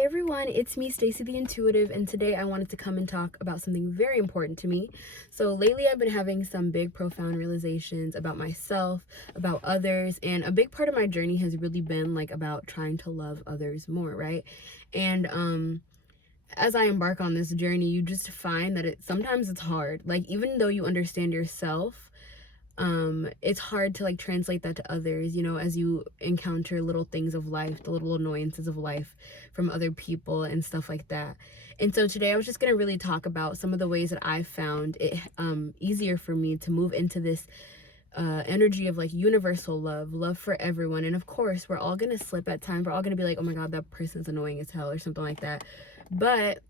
Hey everyone, it's me, Stacy the Intuitive, and today I wanted to come and talk about something very important to me. So lately I've been having some big, profound realizations about myself, about others, and a big part of my journey has really been about trying to love others more, right? And as I embark on this journey, you just find that sometimes it's hard. Even though you understand yourself, it's hard to translate that to others, as you encounter little things of life, the little annoyances of life from other people and stuff like that. And so today I was just going to really talk about some of the ways that I've found it easier for me to move into this energy of universal love for everyone. And of course, we're all going to slip at times. We're all going to be like, oh my God, that person's annoying as hell or something like that. But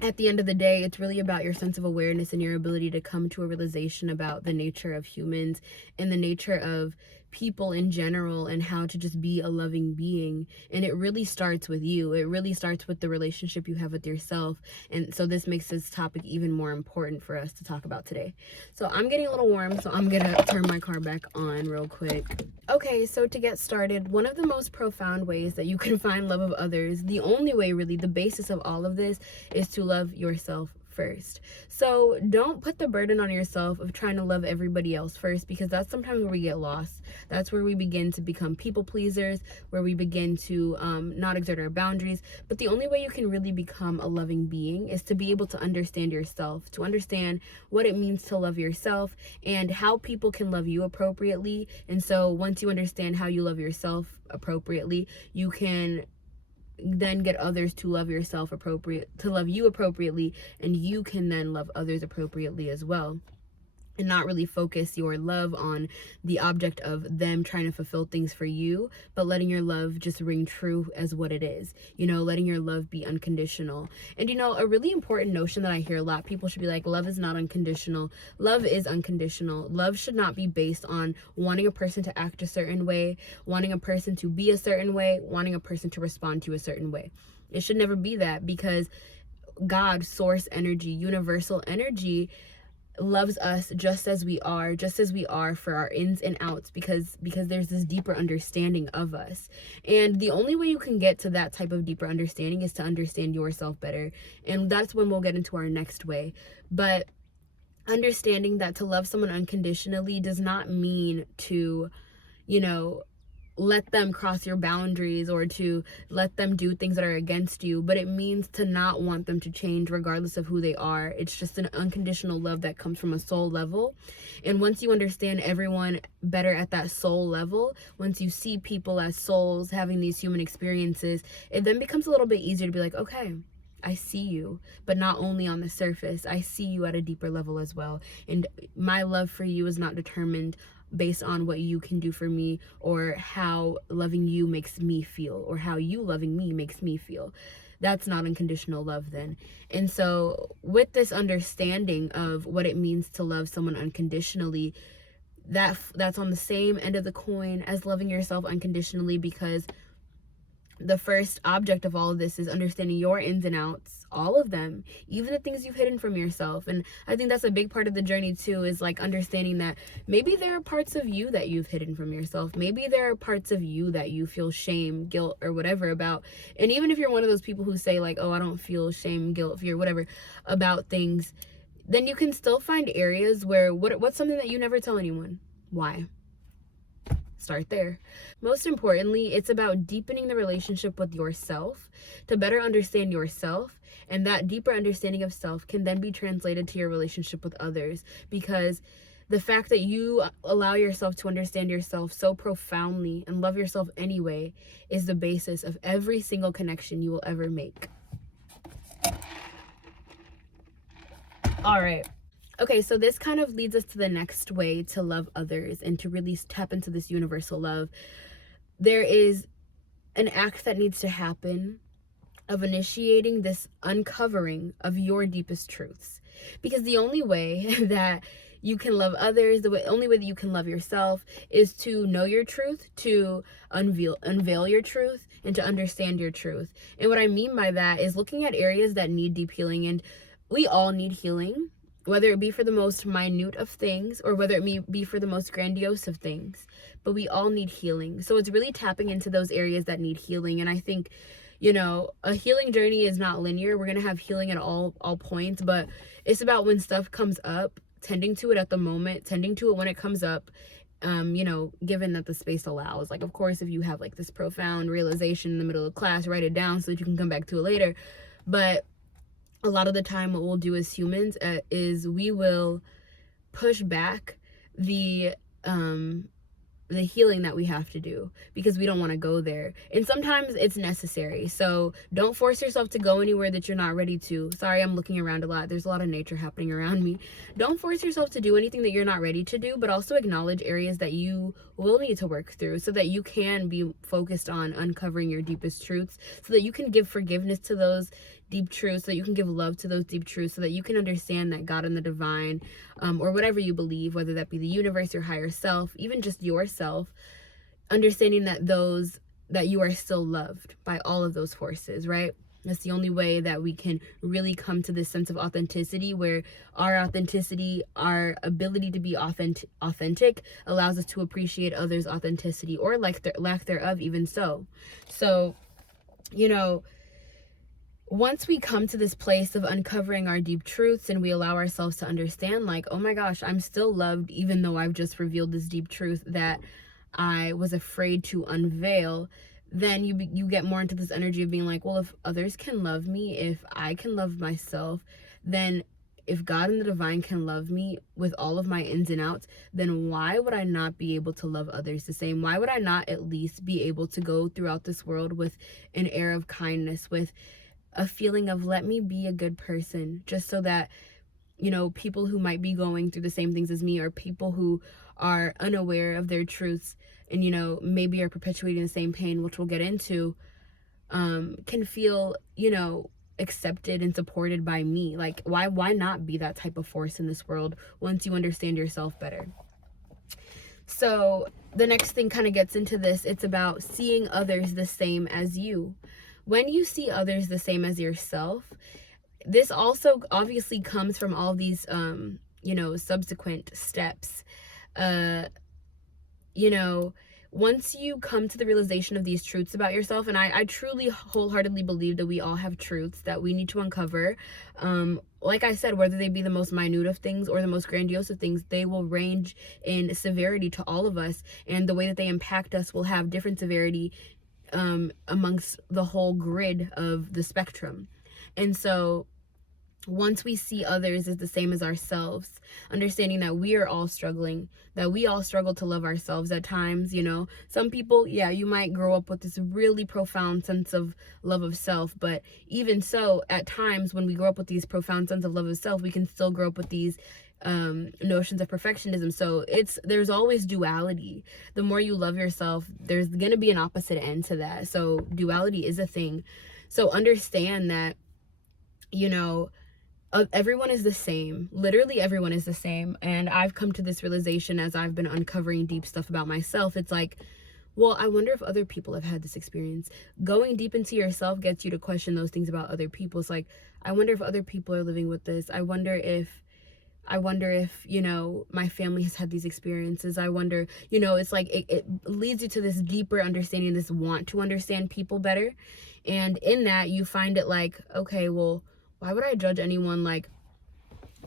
at the end of the day, it's really about your sense of awareness and your ability to come to a realization about the nature of humans and the nature of people in general and how to just be a loving being. And it really starts with you. It really starts with the relationship you have with yourself. And so this makes this topic even more important for us to talk about today. So I'm getting a little warm, so I'm gonna turn my car back on real quick. Okay, so to get started, one of the most profound ways that you can find love of others, the only way really, the basis of all of this, is to love yourself first. So don't put the burden on yourself of trying to love everybody else first, because that's sometimes where we get lost. That's where we begin to become people pleasers, where we begin to not exert our boundaries. But the only way you can really become a loving being is to be able to understand yourself, to understand what it means to love yourself and how people can love you appropriately. And so once you understand how you love yourself appropriately, you can then get others to love you appropriately, and you can then love others appropriately as well, and not really focus your love on the object of them trying to fulfill things for you, but letting your love just ring true as what it is, letting your love be unconditional. And a really important notion that I hear a lot, people should be like, love is not unconditional. Love is unconditional. Love should not be based on wanting a person to act a certain way, wanting a person to be a certain way, wanting a person to respond to a certain way. It should never be that, because God, source energy, universal energy, loves us just as we are for our ins and outs, because there's this deeper understanding of us. And the only way you can get to that type of deeper understanding is to understand yourself better. And that's when we'll get into our next way. But understanding that to love someone unconditionally does not mean to, let them cross your boundaries or to let them do things that are against you, but it means to not want them to change regardless of who they are. It's just an unconditional love that comes from a soul level. And once you understand everyone better at that soul level, once you see people as souls having these human experiences, it then becomes a little bit easier to be like, okay, I see you, but not only on the surface. I see you at a deeper level as well. And my love for you is not determined based on what you can do for me, or how loving you makes me feel, or how you loving me makes me feel. That's not unconditional love then. And so with this understanding of what it means to love someone unconditionally, that's on the same end of the coin as loving yourself unconditionally, because the first object of all of this is understanding your ins and outs, all of them, even the things you've hidden from yourself. And I think that's a big part of the journey too, is understanding that maybe there are parts of you that you've hidden from yourself. Maybe there are parts of you that you feel shame, guilt, or whatever about. And even if you're one of those people who say oh, I don't feel shame, guilt, fear, whatever about things, then you can still find areas where what's something that you never tell anyone. Why? Start there. Most importantly, it's about deepening the relationship with yourself to better understand yourself, and that deeper understanding of self can then be translated to your relationship with others, because the fact that you allow yourself to understand yourself so profoundly and love yourself anyway is the basis of every single connection you will ever make. All right. Okay, so this kind of leads us to the next way to love others and to really tap into this universal love. There is an act that needs to happen of initiating this uncovering of your deepest truths. Because the only way that you can love others, only way that you can love yourself, is to know your truth, to unveil your truth, and to understand your truth. And what I mean by that is looking at areas that need deep healing. And we all need healing, whether it be for the most minute of things or whether it may be for the most grandiose of things, but we all need healing. So it's really tapping into those areas that need healing. And I think a healing journey is not linear. We're going to have healing at all points, but it's about when stuff comes up, tending to it at the moment, tending to it when it comes up, given that the space allows. Like, of course, if you have like this profound realization in the middle of class, write it down so that you can come back to it later. But a lot of the time, what we'll do as humans is we will push back the healing that we have to do because we don't want to go there. And sometimes it's necessary. So don't force yourself to go anywhere that you're not ready to. Sorry, I'm looking around a lot. There's a lot of nature happening around me. Don't force yourself to do anything that you're not ready to do, but also acknowledge areas that you will need to work through so that you can be focused on uncovering your deepest truths, so that you can give forgiveness to those deep truths, so that you can give love to those deep truths, so that you can understand that God and the divine, or whatever you believe, whether that be the universe, your higher self, even just yourself, understanding that you are still loved by all of those forces, right? That's the only way that we can really come to this sense of authenticity, where our authenticity, our ability to be authentic allows us to appreciate others' authenticity, or lack thereof, even so. So, once we come to this place of uncovering our deep truths and we allow ourselves to understand, like, oh my gosh, I'm still loved even though I've just revealed this deep truth that I was afraid to unveil, then you get more into this energy of being like, well, if others can love me, if I can love myself, then if God and the divine can love me with all of my ins and outs, then why would I not be able to love others the same? Why would I not at least be able to go throughout this world with an air of kindness, with a feeling of, let me be a good person, just so that, people who might be going through the same things as me, or people who are unaware of their truths and, maybe are perpetuating the same pain, which we'll get into, can feel, accepted and supported by me. Like, why not be that type of force in this world once you understand yourself better? So the next thing kind of gets into this. It's about seeing others the same as you. When you see others the same as yourself, this also obviously comes from all these, subsequent steps. Once you come to the realization of these truths about yourself, and I truly wholeheartedly believe that we all have truths that we need to uncover. Like I said, whether they be the most minute of things or the most grandiose of things, they will range in severity to all of us, and the way that they impact us will have different severity amongst the whole grid of the spectrum. And so once we see others as the same as ourselves, understanding that we are all struggling, that we all struggle to love ourselves at times, some people, yeah, you might grow up with this really profound sense of love of self, but even so, at times when we grow up with these profound sense of love of self, we can still grow up with these notions of perfectionism. So there's always duality. The more you love yourself, there's gonna be an opposite end to that. So duality is a thing. So understand that, everyone is the same. Literally everyone is the same. And I've come to this realization as I've been uncovering deep stuff about myself. It's like, well, I wonder if other people have had this experience. Going deep into yourself gets you to question those things about other people. It's like, I wonder if other people are living with this. I wonder if my family has had these experiences. I wonder, it's like it leads you to this deeper understanding, this want to understand people better. And in that, you find it like, okay, well, why would I judge anyone? Like,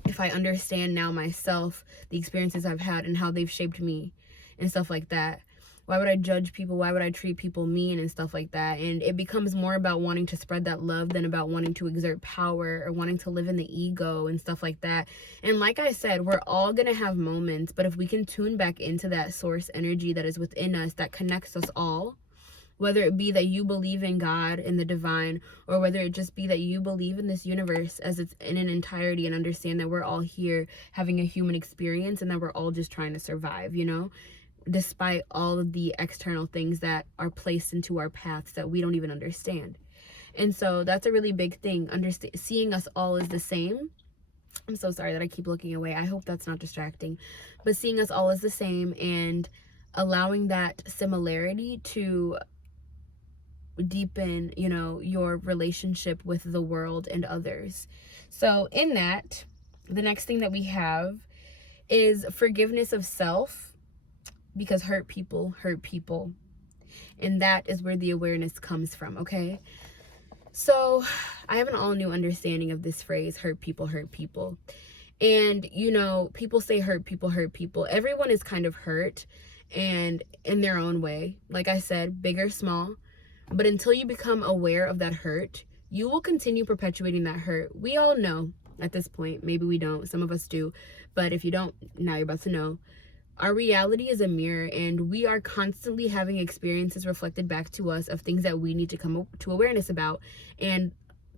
if I understand now myself, the experiences I've had and how they've shaped me and stuff like that, why would I judge people? Why would I treat people mean and stuff like that? And it becomes more about wanting to spread that love than about wanting to exert power or wanting to live in the ego and stuff like that. And like I said, we're all going to have moments, but if we can tune back into that source energy that is within us, that connects us all, whether it be that you believe in God and the divine, or whether it just be that you believe in this universe as it's in an entirety, and understand that we're all here having a human experience and that we're all just trying to survive, despite all of the external things that are placed into our paths that we don't even understand. And so that's a really big thing, seeing us all as the same. I'm so sorry that I keep looking away. I hope that's not distracting. But seeing us all as the same and allowing that similarity to deepen, your relationship with the world and others. So in that, the next thing that we have is forgiveness of self, because hurt people. And that is where the awareness comes from, okay? So I have an all new understanding of this phrase, hurt people hurt people. And, people say hurt people hurt people. Everyone is kind of hurt and in their own way. Like I said, big or small. But until you become aware of that hurt, you will continue perpetuating that hurt. We all know at this point, maybe we don't, some of us do. But if you don't, now you're about to know. Our reality is a mirror, and we are constantly having experiences reflected back to us of things that we need to come to awareness about. And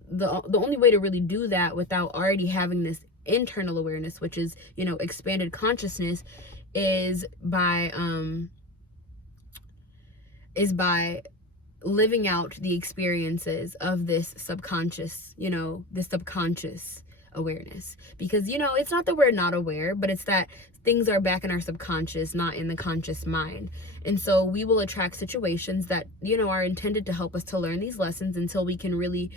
the only way to really do that without already having this internal awareness, which is, expanded consciousness, is by living out the experiences of this subconscious, this subconscious awareness. Because, it's not that we're not aware, but it's that things are back in our subconscious, not in the conscious mind. And so we will attract situations that, are intended to help us to learn these lessons until we can really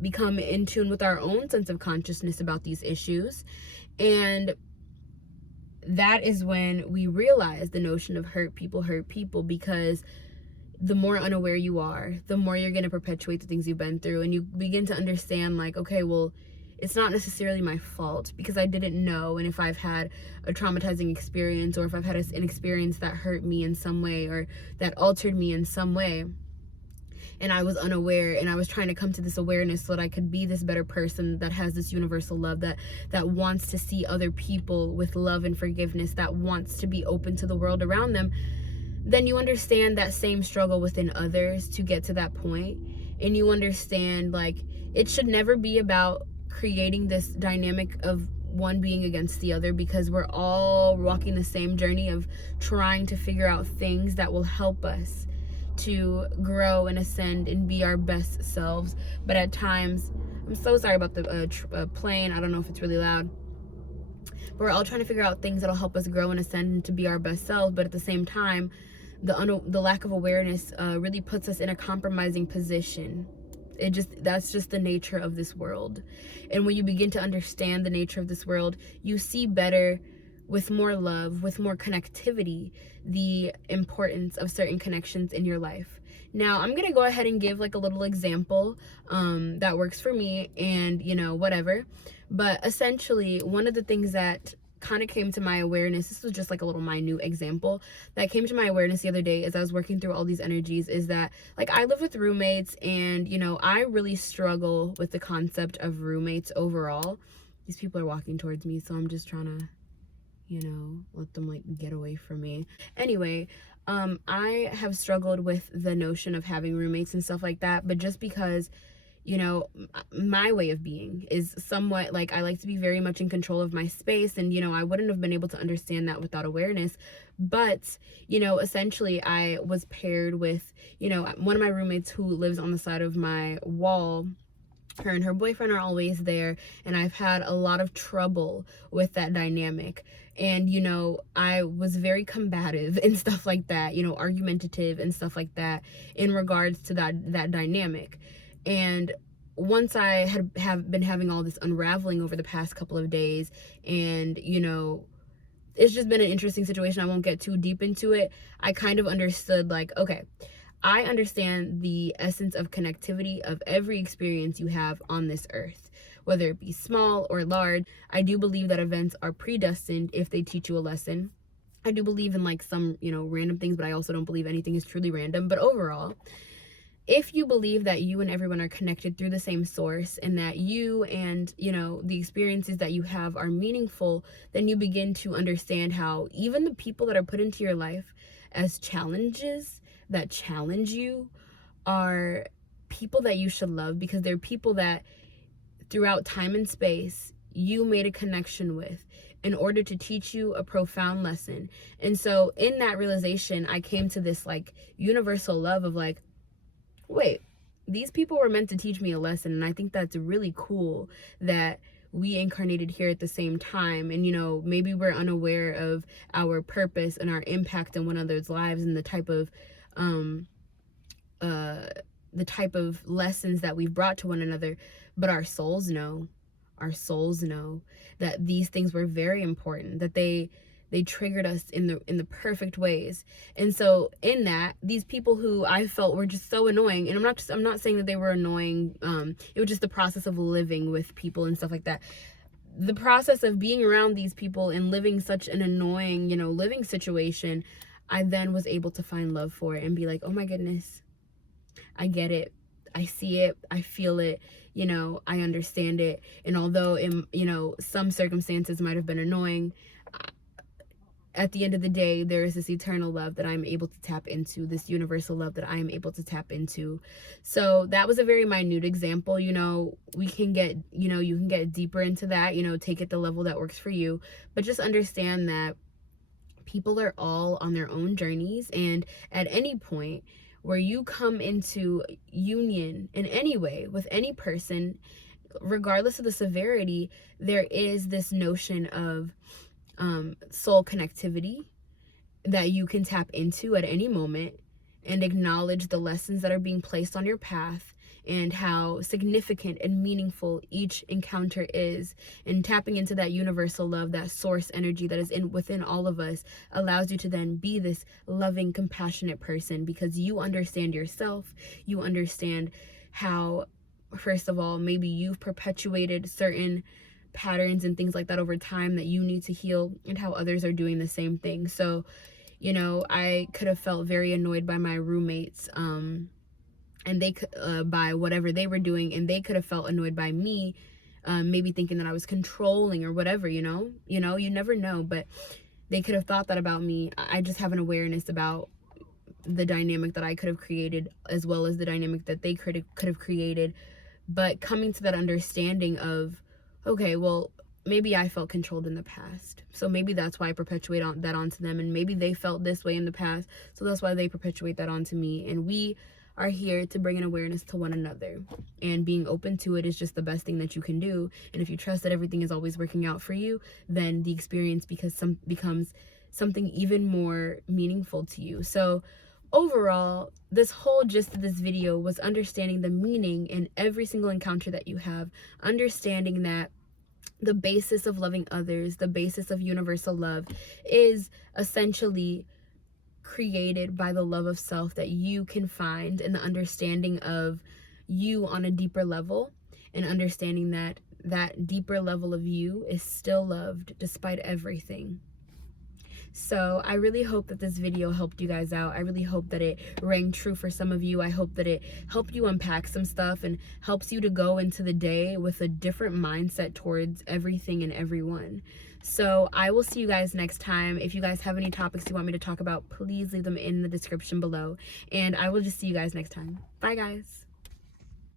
become in tune with our own sense of consciousness about these issues. And that is when we realize the notion of hurt people, because the more unaware you are, the more you're going to perpetuate the things you've been through. And you begin to understand, like, okay, well, it's not necessarily my fault because I didn't know. And if I've had a traumatizing experience, or if I've had an experience that hurt me in some way or that altered me in some way, and I was unaware, and I was trying to come to this awareness so that I could be this better person that has this universal love, that wants to see other people with love and forgiveness, that wants to be open to the world around them, then you understand that same struggle within others to get to that point. And you understand, like, it should never be about creating this dynamic of one being against the other, because we're all walking the same journey of trying to figure out things that will help us to grow and ascend and be our best selves. But at times, I'm so sorry about the plane. I don't know if it's really loud. But we're all trying to figure out things that'll help us grow and ascend and to be our best selves. But at the same time, the lack of awareness really puts us in a compromising position. That's just the nature of this world. And when you begin to understand the nature of this world, you see better, with more love, with more connectivity, the importance of certain connections in your life. Now, I'm gonna go ahead and give like a little example that works for me, and whatever. But essentially, one of the things that kind of came to my awareness, this was just like a little minute example that came to my awareness the other day as I was working through all these energies, is that, like, I live with roommates, and I really struggle with the concept of roommates overall. These people are walking towards me, so I'm just trying to let them like get away from me. Anyway, I have struggled with the notion of having roommates and stuff like that, but just because my way of being is somewhat like, I like to be very much in control of my space, and I wouldn't have been able to understand that without awareness. But essentially, I was paired with one of my roommates who lives on the side of my wall. Her and her boyfriend are always there, and I've had a lot of trouble with that dynamic. And I was very combative and stuff like that, argumentative and stuff like that in regards to that dynamic. And once I have been having all this unraveling over the past couple of days, and it's just been an interesting situation. I won't get too deep into it. I kind of understood, like, okay, I understand the essence of connectivity of every experience you have on this earth, whether it be small or large. I do believe that events are predestined if they teach you a lesson. I do believe in like some, random things, but I also don't believe anything is truly random. But overall, if you believe that you and everyone are connected through the same source, and that you and, the experiences that you have are meaningful, then you begin to understand how even the people that are put into your life as challenges that challenge you are people that you should love, because they're people that throughout time and space you made a connection with in order to teach you a profound lesson. And so in that realization, I came to this like universal love of like, wait, these people were meant to teach me a lesson. And I think that's really cool that we incarnated here at the same time. And maybe we're unaware of our purpose and our impact in one another's lives, and the type of lessons that we've brought to one another. But our souls know that these things were very important, that they They triggered us in the perfect ways. And so in that, these people who I felt were just so annoying, and I'm not saying that they were annoying, it was just the process of living with people and stuff like that. The process of being around these people and living such an annoying, living situation, I then was able to find love for it and be like, oh my goodness, I get it. I see it. I feel it. I understand it. And although, some circumstances might have been annoying, at the end of the day, there is this eternal love that I'm able to tap into, this universal love that I am able to tap into. So that was a very minute example. We can get, you can get deeper into that, take it the level that works for you. But just understand that people are all on their own journeys. And at any point where you come into union in any way with any person, regardless of the severity, there is this notion of soul connectivity that you can tap into at any moment and acknowledge the lessons that are being placed on your path and how significant and meaningful each encounter is. And tapping into that universal love, that source energy that is within all of us, allows you to then be this loving, compassionate person, because you understand yourself. You understand how, first of all, maybe you've perpetuated certain patterns and things like that over time that you need to heal, and how others are doing the same thing. So, I could have felt very annoyed by my roommates, and they by whatever they were doing, and they could have felt annoyed by me, maybe thinking that I was controlling or whatever. You never know, but they could have thought that about me. I just have an awareness about the dynamic that I could have created, as well as the dynamic that they could have created. But coming to that understanding of, okay, well, maybe I felt controlled in the past, so maybe that's why I perpetuate that onto them, and maybe they felt this way in the past, so that's why they perpetuate that onto me. And we are here to bring an awareness to one another, and being open to it is just the best thing that you can do. And if you trust that everything is always working out for you, then the experience becomes something even more meaningful to you. So overall, this whole gist of this video was understanding the meaning in every single encounter that you have, understanding that the basis of loving others, the basis of universal love, is essentially created by the love of self that you can find in the understanding of you on a deeper level, and understanding that that deeper level of you is still loved despite everything. So I really hope that this video helped you guys out. I really hope that it rang true for some of you. I hope that it helped you unpack some stuff and helps you to go into the day with a different mindset towards everything and everyone. So I will see you guys next time. If you guys have any topics you want me to talk about, please leave them in the description below. And I will just see you guys next time. Bye, guys.